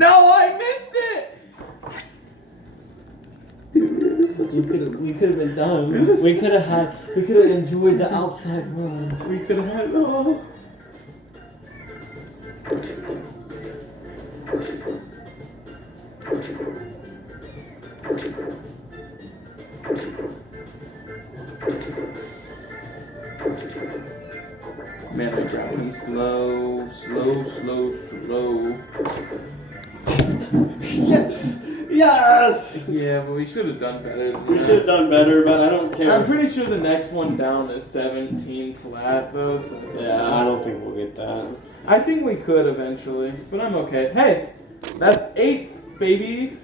No, I missed it! We could have been done. We could have enjoyed the outside run. We could have had it all. Man, I got him slow. Yes! Yes! Yeah, but we should have done better than We that. should have done better, but I don't care. I'm pretty sure the next one down is 17 flat, though, so it's okay. Yeah, I don't think we'll get that. I think we could eventually, but I'm okay. Hey, that's 8, baby.